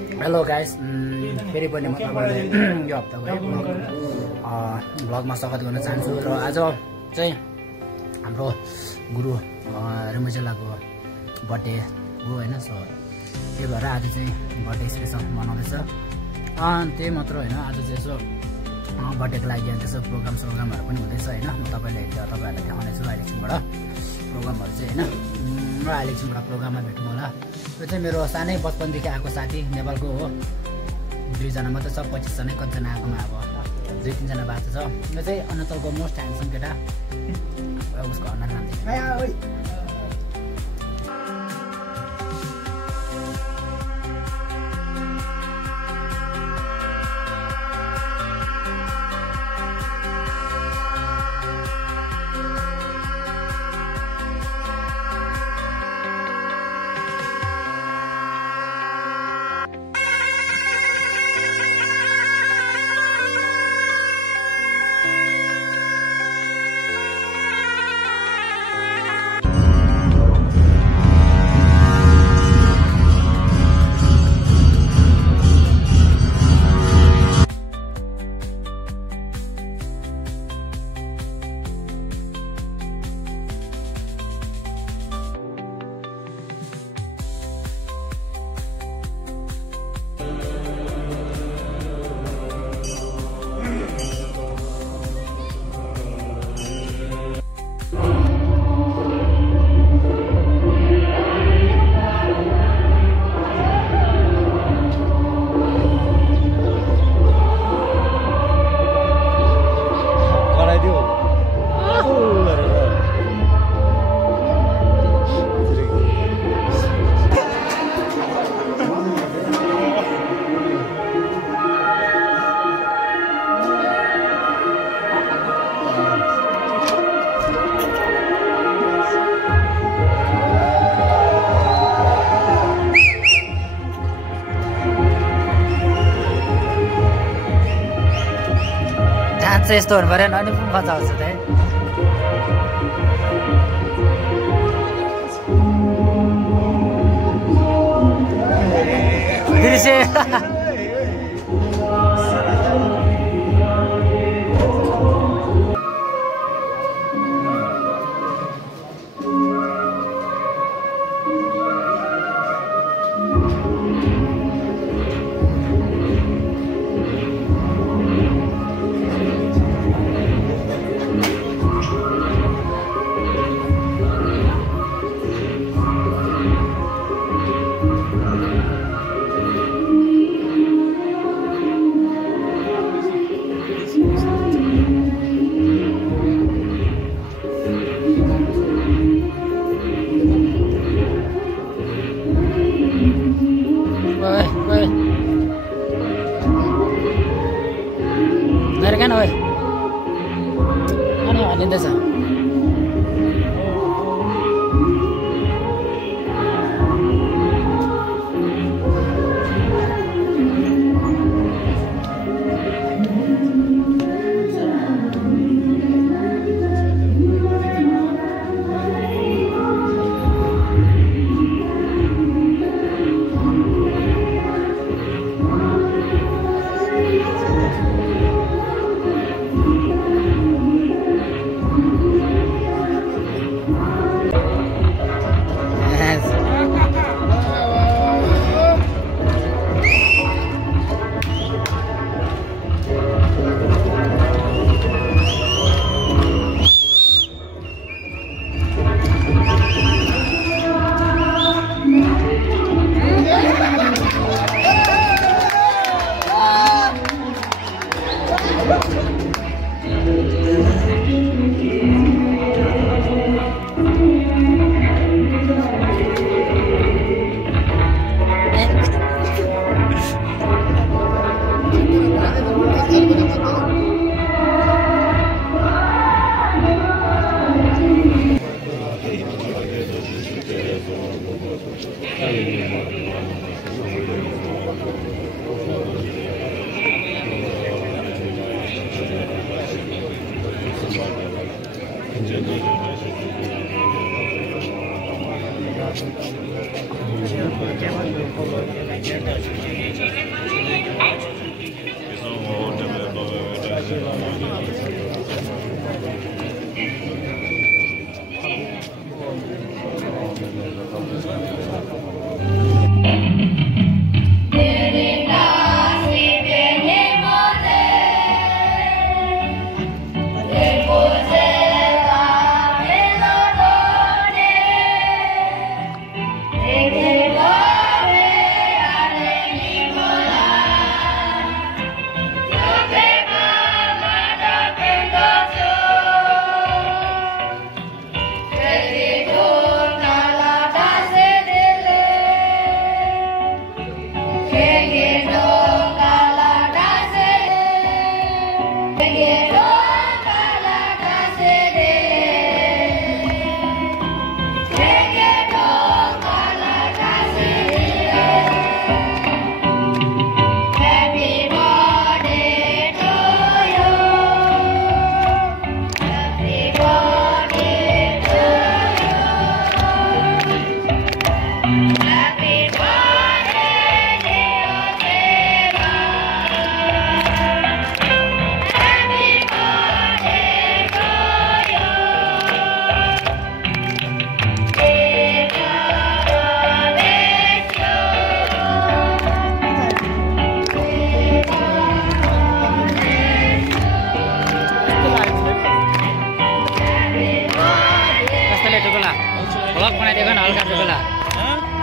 Hello guys, फेरि पनि म तपाईँलाई यो हप्ताको भ्लगमा स्वागत गर्न चाहन्छु। र आज चाहिँ हाम्रो गुरु रेमुचेलाको बर्थडे हो होइन। सो त्यही भएर आज चाहिँ बर्थडे स्पेसल मनाउँदैछ। त्यही मात्र होइन, आज चाहिँ यसो बर्थडेको लागि त्यसो प्रोग्रामहरू पनि हुँदैछ होइन। म तपाईँहरूलाई देखाउनेछु अहिलेसम्मबाट प्रोग्रामहरू चाहिँ होइन। र अहिलेसम्मबाट प्रोग्राममा भेटौँ होला। यो चाहिँ मेरो सानै बचपनदेखि आएको साथी, नेपालको हो। 2 जना मात्रै छ, 25 जनै कतिजना आएकोमा अब 2-3 जना बाँच्छ छ। यो चाहिँ अरुणाचलको मोस्ट ह्यान्डसम केटा, उसको अनुहार नाम चाहिँ यस्तो हुनु पऱ्यो अनि पनि मजा आउँछ त है। Kan oi. Ano alin desa?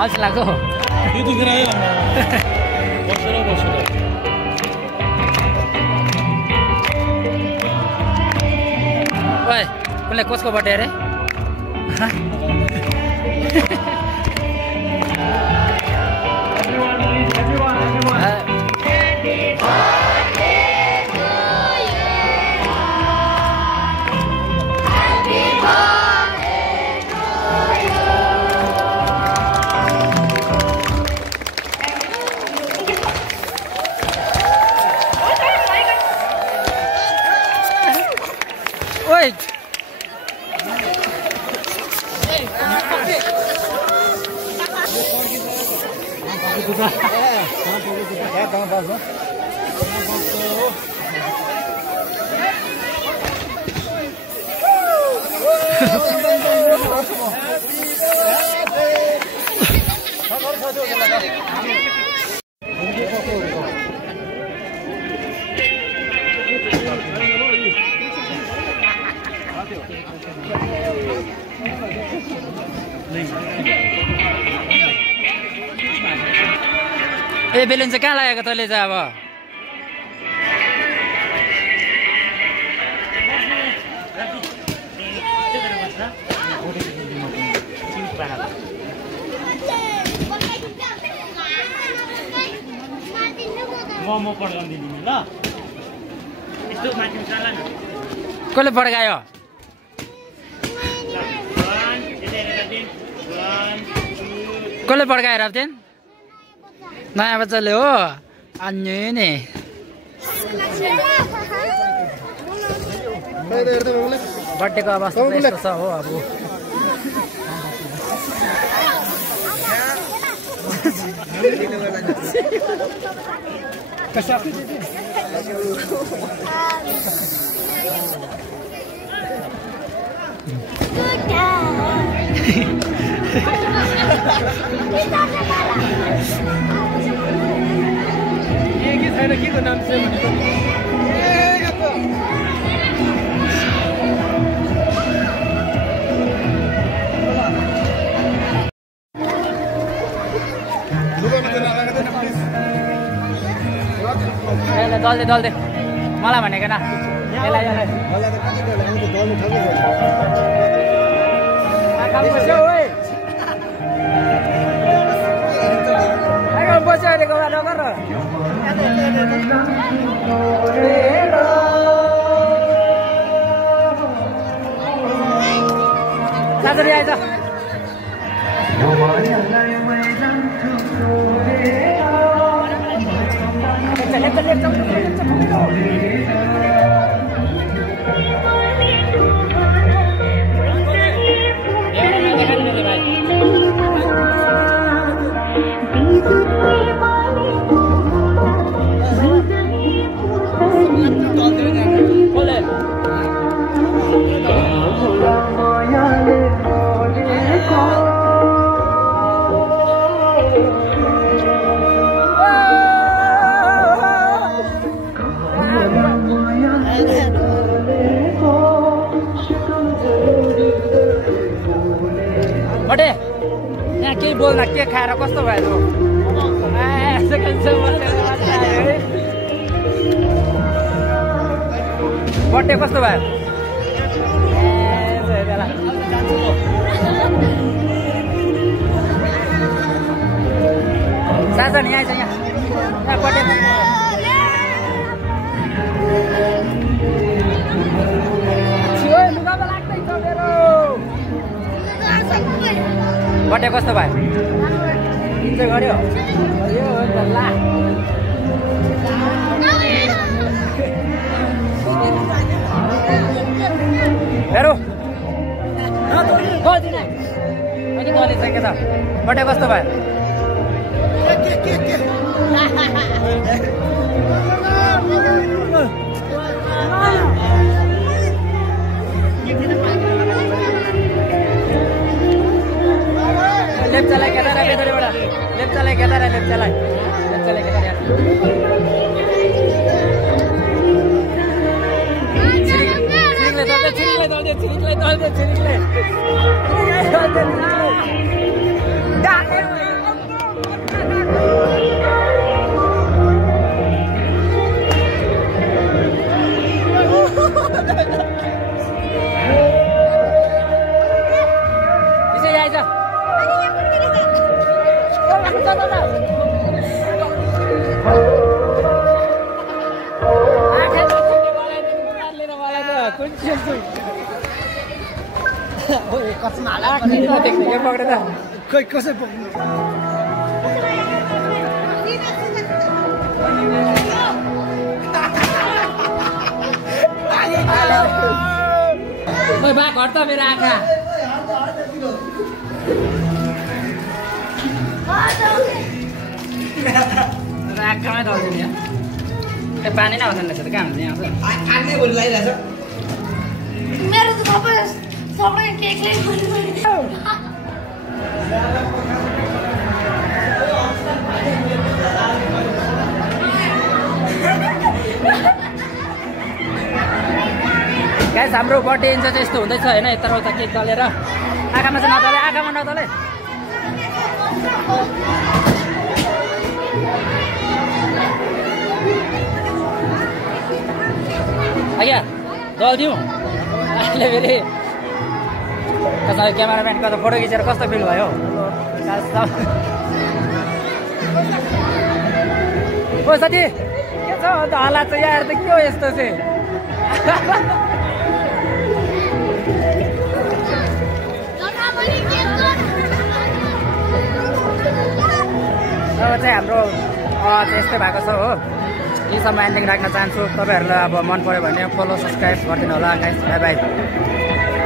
अल्छी लाग्छ यतिखेर बसेर ओए कसले कसको बर्थडे अरे Wait. ए बेलुन चाहिँ कहाँ लागेको तैँले चाहिँ अब म पड्काउँदिनु नि ल यस्तो माथि उचाल न कसले पड्कायो कसले पड्काएर अब त्यहाँ नयाँ बच्चाले हो अन्य नि बर्थडेको अवस्था यस्तो छ हो अब के नाम चाहिँ दल्दे दल्दे मलाई भनेको न यसलाई बस्यो अहिलेको नगर साथरी आएछ बटे यहाँ केही बोल्न के खाएर कस्तो भयो बर्थडे कस्तो भयो साझा नि आएछ यहाँ बर्थडे बर्थडे कस्तो भयो इन्जोय गर्यो यो ल हेरो अनि कलेज चाहिँ के त बर्थडे कस्तो भयो लेप्चालाई केटा र बेदरीबाट लेप्चालाई केटा र लेप्चालाई केटा छिरिकले कसम हाला देख्ने पक्रेर खै कसै पक्रिनु ओइ बा घर त मेरो आँखा आँखामै ढल्छ नि त्यो पानी नै आउँदैन रहेछ त कहाँ हुन्छ यहाँ आँखै बोली लागिरहेछ मेरो त सबै केकले गाइस हाम्रो बर्थडे इन्जोय चाहिँ यस्तो हुँदैछ होइन यताउता केक दलेर आँखामा चाहिँ नदले आँखामा नदले आज्ञा दलिदिउँ अहिले फेरि क्यामेराम्यानको त फोटो खिचेर कस्तो फिल भयो ओ साथी के छ अन्त हालत चाहिँ यहाँ त के हो यस्तो चाहिँ अब चाहिँ हाम्रो यस्तै भएको छ हो यहीसम्म एन्डिङ राख्न चाहन्छु तपाईँहरूलाई अब मन पऱ्यो भने फलो सब्सक्राइब गरिदिनु होला गाइस बाई बाई